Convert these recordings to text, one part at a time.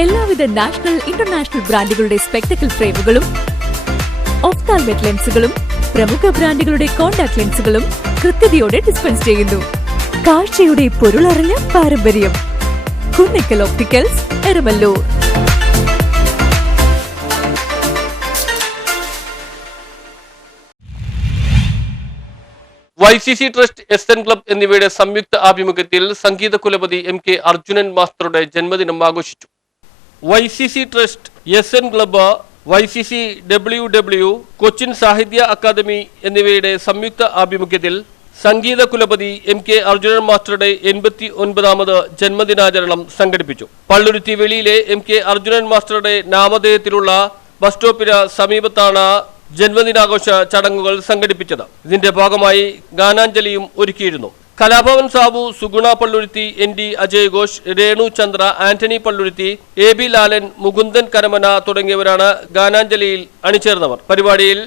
എല്ലാവിധ national international ബ്രാൻഡുകളുടെ spectacle ഫ്രെയിമുകളും ഒഫ്താൽമെറ്റ് ലെൻസുകളും പ്രമുഖ ബ്രാൻഡുകളുടെ കോൺടാക്ട് ലെൻസുകളും കൃത്യതയോടെ ഡിസ്പെൻസ് ചെയ്യുന്നു. കാഴ്ചയുടെ പൊരുളറിഞ്ഞ പാരമ്പര്യം. Kunnikkal opticals, Eramallur. YCC trust, SN club എന്നിവയുടെ സംയുക്ത ആഭിമുഖ്യത്തിൽ സംഗീത കുലപതി MK അർജുനൻ മാസ്റ്ററുടെ ജന്മദിനം ആഘോഷിച്ചു. YCC trust, SN club, YCC WW, Cochin സാഹിത്യ അക്കാദമി എന്നിവയുടെ സംയുക്ത ആഭിമുഖ്യത്തിൽ സംഗീത കുലപതി MK അർജുനൻ മാസ്റ്ററുടെ 89ാമത് ജന്മദിനാചരണം സംഘടിപ്പിച്ചു. പള്ളുരുത്തി വെളിയിലെ MK അർജുനൻ മാസ്റ്ററുടെ നാമധേയത്തിലുള്ള ബസ് സ്റ്റോപ്പിന് സമീപത്താണ് ജന്മദിനാഘോഷ ചടങ്ങുകൾ സംഘടിപ്പിച്ചത്. ഇതിന്റെ ഭാഗമായി ഗാനാഞ്ജലിയും ഒരുക്കിയിരുന്നു. കലാഭവൻ സാബു, സുഗുണ പള്ളുരുത്തി, ND അജയ് ഘോഷ്, രേണു ചന്ദ്ര, ആന്റണി പള്ളുരുത്തി, AB ലാലൻ, മുകുന്ദൻ കരമന തുടങ്ങിയവരാണ് ഗാനാഞ്ജലിയിൽ അണിചേർന്നവർ. പരിപാടിയിൽ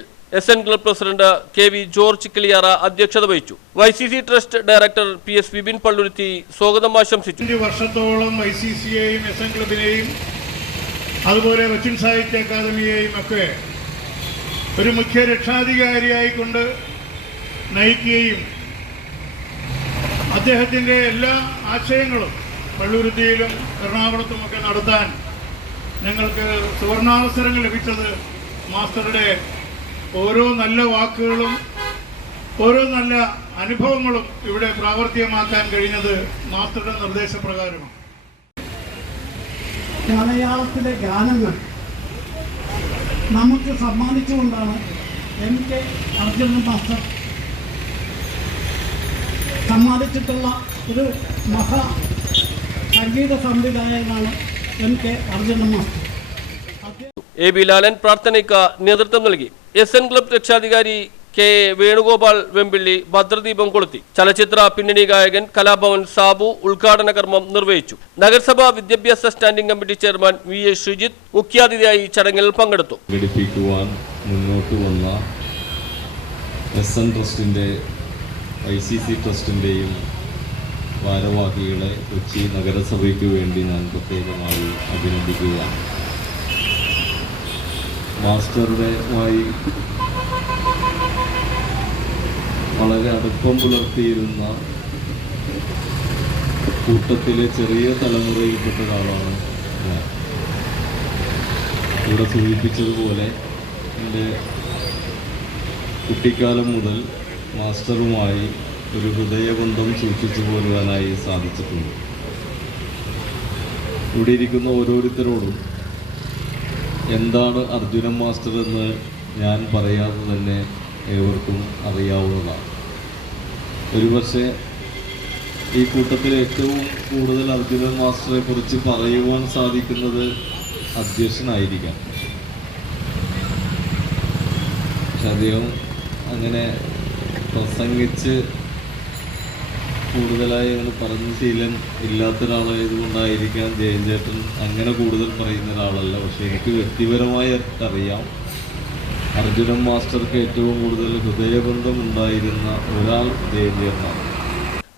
SN club president KV George Kiliyara അധ്യക്ഷത വഹിച്ചു. YCC trust director PS Vipin Palluruthy സ്വാഗതം ആശംസിച്ചു. 20 വർഷത്തോളം YCCയെയും SN ക്ലബിനെയും അതുപോലെ കൊച്ചിൻ സാഹിത്യ അക്കാദമിയെയും ഒക്കെ ഒരു മുഖ്യ രക്ഷാധികാരിയായിക്കൊണ്ട് നയിക്കുകയും അദ്ദേഹത്തിൻ്റെ എല്ലാ ആശയങ്ങളും പള്ളുരുത്തിയിലും എറണാകുളത്തുമൊക്കെ നടത്താൻ ഞങ്ങൾക്ക് സുവർണാവസരങ്ങൾ ലഭിച്ചത് മാസ്റ്ററുടെ ഓരോ നല്ല വാക്കുകളും ഓരോ നല്ല അനുഭവങ്ങളും ഇവിടെ പ്രാവർത്തികമാക്കാൻ കഴിഞ്ഞത് മാസ്റ്ററുടെ നിർദ്ദേശപ്രകാരമാണ്. മലയാളത്തിലെ ഗാനങ്ങൾ നമുക്ക് സമ്മാനിച്ചുകൊണ്ടാണ് MK അർജുനൻ മാസ്റ്റർ സമ്മാനിച്ചിട്ടുള്ള ഒരു മഹാ സംഗീത സംവിധായകനാണ് MK Arjunan master. AB Lalan പ്രാർത്ഥനയ്ക്ക് നേതൃത്വം നൽകി. SN ക്ലബ് രക്ഷാധികാരി KA വേണുഗോപാൽ വെമ്പിള്ളി ഭദ്രദീപം കൊളുത്തി. ചലച്ചിത്ര പിന്നണി ഗായകൻ കലാഭവൻ സാബു ഉദ്ഘാടന കർമ്മം നിർവഹിച്ചു. നഗരസഭാ വിദ്യാഭ്യാസ standing committee chairman VA Sreejith മുഖ്യാതിഥിയായി ചടങ്ങിൽ പങ്കെടുത്തു. സംഘടിപ്പിക്കുവാൻ മുന്നോട്ട് വന്ന SN ട്രസ്റ്റിൻ്റെ YCC ട്രസ്റ്റിൻ്റെയും ഭാരവാഹികളെ കൊച്ചി നഗരസഭയ്ക്ക് വേണ്ടി ഞാൻ പ്രത്യേകമായി അഭിനന്ദിക്കുകയാണ്. മാസ്റ്ററുടെയുമായി വളരെ അടുപ്പം പുലർത്തിയിരുന്ന കൂട്ടത്തിലെ ചെറിയ തലമുറയിൽപ്പെട്ട ഒരാളാണ് ഞാൻ. ഇവിടെ സൂചിപ്പിച്ചതുപോലെ എൻ്റെ കുട്ടിക്കാലം മുതൽ മാസ്റ്ററുമായി ഒരു ഹൃദയബന്ധം സൂക്ഷിച്ചു പോരുവാനായി സാധിച്ചിട്ടുണ്ട്. ഇവിടെ ഇരിക്കുന്ന ഓരോരുത്തരോടും എന്താണ് അർജുനൻ മാസ്റ്റർ എന്ന് ഞാൻ പറയാതെ തന്നെ ഏവർക്കും അറിയാവുന്നതാണ്. ഒരുപക്ഷെ ഈ കൂട്ടത്തിൽ ഏറ്റവും കൂടുതൽ അർജുനൻ മാസ്റ്ററെ കുറിച്ച് പറയുവാൻ സാധിക്കുന്നത് അധ്യക്ഷനായിരിക്കാം. പക്ഷെ അദ്ദേഹം അങ്ങനെ പ്രസംഗിച്ച് കൂടുതലായി അങ്ങനെ പറഞ്ഞ ശീലം ഇല്ലാത്ത ഒരാളായതുകൊണ്ടായിരിക്കാം ജയൻ ചേട്ടൻ അങ്ങനെ കൂടുതൽ പറയുന്ന ഒരാളല്ല. പക്ഷെ എനിക്ക് വ്യക്തിപരമായി അറിയാം, അർജുനൻ മാസ്റ്റർക്ക് ഏറ്റവും കൂടുതൽ ഹൃദയബന്ധം ഉണ്ടായിരുന്ന ഒരാൾ ജയൻ ചേട്ടനാണ്.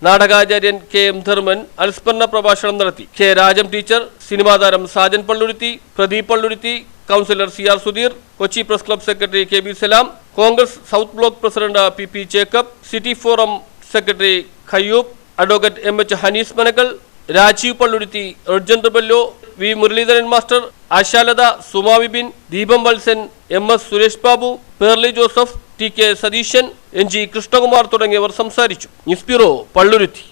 നാടകാചാര്യൻ KM ധർമ്മൻ അനുസ്മരണ പ്രഭാഷണം നടത്തി. K രാജം ടീച്ചർ, സിനിമാ താരം Sajan Palluruthy, Pradeep Palluruthy, councillor CR Sudheer, Kochi press club secretary KB Salam, Congress south block president PP Jacob, city forum secretary Khayyoob, advocate MH Hanees Manakkal, Rajeev Palluruthy, Arjan Rebello, V Muraleedharan master, Ashalatha, Suma Vipin, Deepam Valsan, MS Suresh Babu, Pearly Joseph, TK Satheesan, NG Krishnakumar തുടങ്ങിയവർ സംസാരിച്ചു. News bureau, Palluruthy.